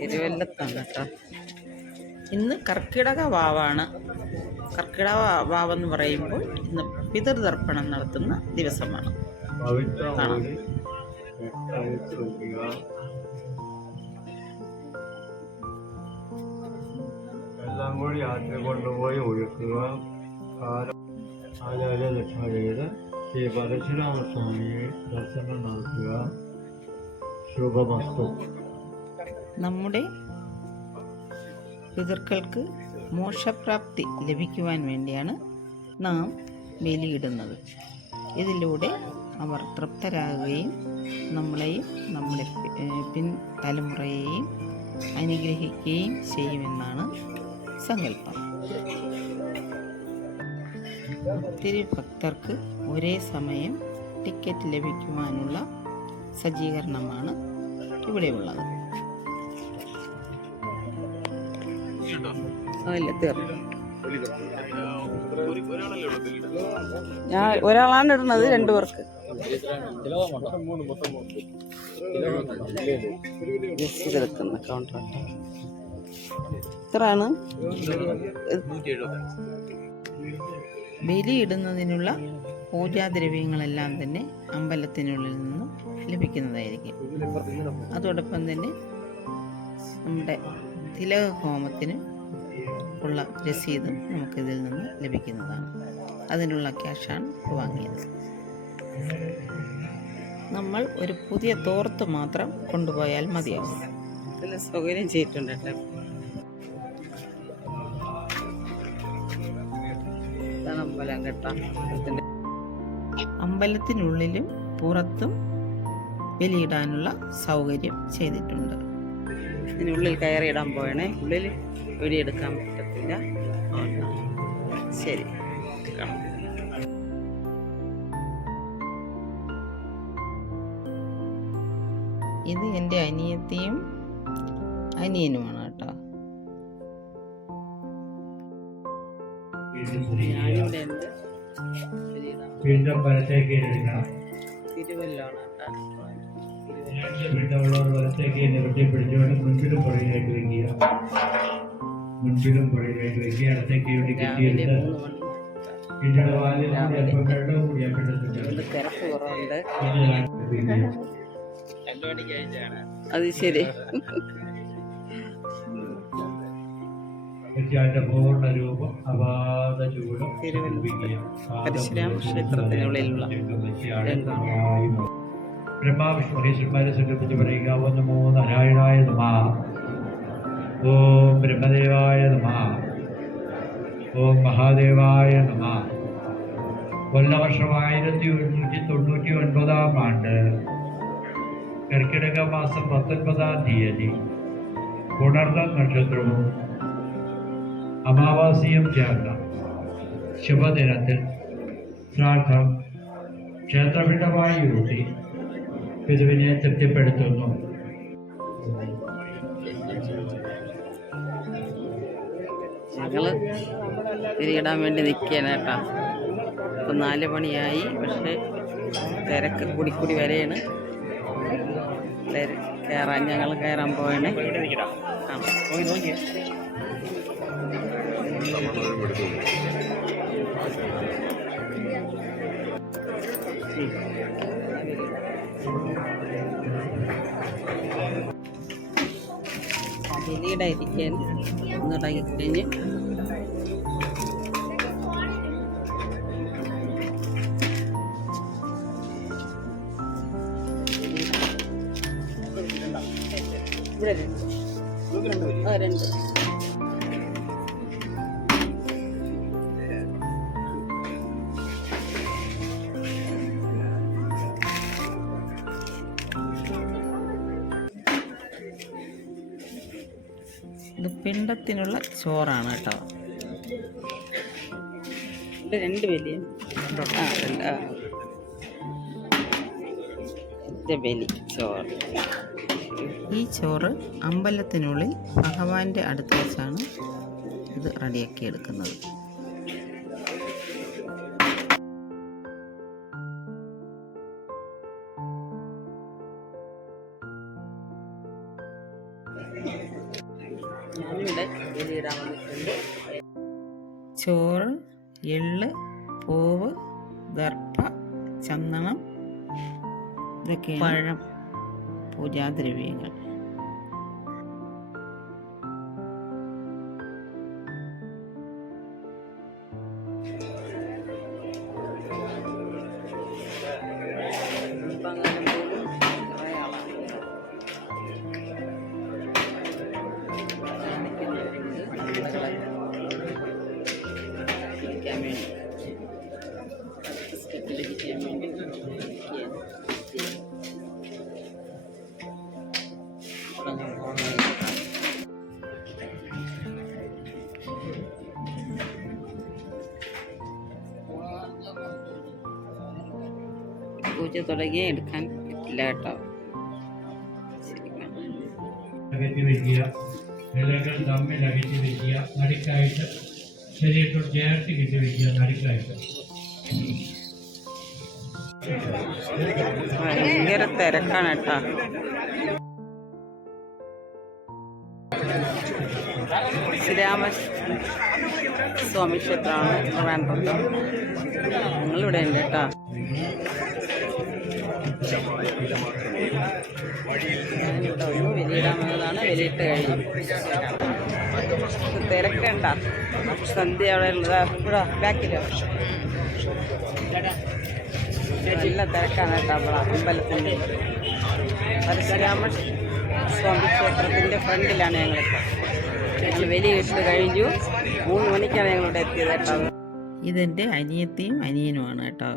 തിരുവല്ലത്താണ് കേട്ടോ. ഇന്ന് കർക്കിടക വാവാണ്. കർക്കിടക വാവെന്ന് പറയുമ്പോൾ ഇന്ന് പിതൃതർപ്പണം നടത്തുന്ന ദിവസമാണ്. എല്ലാം കൂടി യാത്ര കൊണ്ടുപോയി ഒഴുക്കുക ആചാര്യ ചെയ്ത് ശ്രീ പരശുരാമസ്വാമിയെ ദർശനം നടത്തുക ശുഭമസ്തു നമ്മുടെ പിതൃക്കൾക്ക് മോക്ഷപ്രാപ്തി ലഭിക്കുവാൻ വേണ്ടിയാണ് നാം ബലിയിടുന്നത്. ഇതിലൂടെ അവർ തൃപ്തരാകുകയും നമ്മളെയും നമ്മുടെ പിൻ തലമുറയെയും അനുഗ്രഹിക്കുകയും ചെയ്യുമെന്നാണ് സങ്കല്പം. ഒത്തിരി ഭക്തർക്ക് ഒരേ സമയം ടിക്കറ്റ് ലഭിക്കുവാനുള്ള സജ്ജീകരണമാണ് ഇവിടെയുള്ളത്. ഇല്ല തീർന്നു ഞാൻ ഒരാളാണ് ഇടുന്നത് രണ്ടു പേർക്ക്. എടുക്കുന്ന കൗണ്ടറായിട്ട് ഇത്രയാണ്. ബലി ഇടുന്നതിനുള്ള പൂജാദ്രവ്യങ്ങളെല്ലാം തന്നെ അമ്പലത്തിനുള്ളിൽ നിന്നും ലഭിക്കുന്നതായിരിക്കും. അതോടൊപ്പം തന്നെ നമ്മുടെ തിലക ഹോമത്തിന് ഉള്ള രസീതും നമുക്കിതിൽ നിന്ന് ലഭിക്കുന്നതാണ്. അതിനുള്ള ക്യാഷാണ് വാങ്ങിയത്. നമ്മൾ ഒരു പുതിയ തോർത്ത് മാത്രം കൊണ്ടുപോയാൽ മതിയാവും. സൗകര്യം ചെയ്തിട്ടുണ്ട് കേട്ടോ. ഇതാണ് അമ്പലം കേട്ടോ. അമ്പലത്തിന്റെ അമ്പലത്തിനുള്ളിലും പുറത്തും ബലിയിടാനുള്ള സൗകര്യം ചെയ്തിട്ടുണ്ട്. ഇതിനുള്ളിൽ ഇടാൻ പോയണേ ഉള്ളിൽ വെടിയെടുക്കാൻ പറ്റത്തില്ല. ശരി. ഇത് എന്റെ അനിയത്തിയും അനിയനുമാണ് കേട്ടോ. ഞാനിവിടെ തിരുവല്ലാണ് കേട്ടോ. വലത്തേക്ക് മുൻപിലും പുറകിലേക്ക് മുൻപിലും പുറകിലേക്ക് അടുത്തേക്ക് വേണ്ടി കിട്ടിയെടുത്ത് പിന്നീട് വാലിൽ കൂടി അല്പം കൂടി അത് ശരി. പൂർണ രൂപം അപാത ചൂടും തിരുവനന്തപുരം. പരശുരാമ ക്ഷേത്രത്തിനുള്ളിലുള്ള രംഗം. ബ്രഹ്മാവിഷ്ണു മഹേശ്വരന്മാരെ സങ്കല്പിച്ച് പറയുക ഒന്ന് മൂന്ന് നാരായണായ നമ ഓം ബ്രഹ്മദേവായ നമ ഓം മഹാദേവായ നമ കൊല്ലവർഷം ആയിരത്തി ഒരുന്നൂറ്റി തൊണ്ണൂറ്റി ഒൻപതാം ആണ്ട് കർക്കിടക മാസം പത്തൊൻപതാം തീയതി പുണർന്ന നക്ഷത്രവും അമാവാസിയും ചേർന്ന ശുഭദിനത്തിൽ ശ്രാദ്ധം ക്ഷേത്രപിണ്ഡമായി ഊട്ടി പിതുവിനെ തൃപ്തിപ്പെടുത്തുന്നു. ഞങ്ങൾ തിരിയിടാൻ വേണ്ടി നിൽക്കുകയാണ് കേട്ടോ. ഇപ്പം നാല് മണിയായി പക്ഷേ തിരക്ക് കൂടി കൂടി വരെയാണ്. കയറാൻ ഞങ്ങൾ കയറാൻ പോവാണ്. ബലിയുടെ ഇരിക്കാൻ ഒന്നിടങ്ങി കഴിഞ്ഞ് ഇവിടെ രണ്ട്. ആ രണ്ട്. ഇത് പിണ്ടത്തിനുള്ള ചോറാണ് കേട്ടോ. രണ്ട് വലിയ. ബലി ചോറ്. ഈ ചോറ് അമ്പലത്തിനുള്ളിൽ ഭഗവാന്റെ അടുത്ത് വെച്ചാണ് ഇത് റെഡിയാക്കി എടുക്കുന്നത്. ഞാനിവിടെ ബലിയിടാൻ വന്നിട്ടുണ്ട്. ചോറ് എള്ള് പൂവ് ദർപ്പ ചന്ദനം ഇതൊക്കെ പഴം. പൂജാദ്രവ്യങ്ങൾ. പൂജ തുടങ്ങി എടുക്കാൻ പറ്റില്ല കേട്ടോ. അകറ്റി വയ്ക്കുക ഇലകൾ തമ്മിൽ അകറ്റി വയ്ക്കുക നടുക്കായിട്ട് ശരീരത്തോട് ചേർത്ത് കെട്ടി വയ്ക്കുക നടുക്കായിട്ട്. ഭയങ്കര തിരക്കാണ് കേട്ടോ. ശ്രീരാമ സ്വാമി ക്ഷേത്രമാണ് ട്രിവാൻഡ്രത്ത് ഞങ്ങളിവിടെ ഉണ്ട് കേട്ടോ. വലിയിട്ട് കഴിഞ്ഞു. തിരക്കണ്ട. സന്ധ്യ അവിടെ ഉള്ളതാ. ഇവിടെ ബാക്കിലോ നല്ല തിരക്കാണ് കേട്ടോ അവിടെ അമ്പലത്തിന്റെ. പരശുരാമൻ സ്വാമി ക്ഷേത്രത്തിന്റെ ഫ്രണ്ടിലാണ് ഞങ്ങളിപ്പോൾ ഞങ്ങൾ വലിയിട്ട് കഴിഞ്ഞു. മൂന്ന് മണിക്കാണ് ഞങ്ങളിവിടെ എത്തിയത് കേട്ടോ. ഇതെന്റെ അനിയത്തിയും അനിയനുമാണ് കേട്ടോ.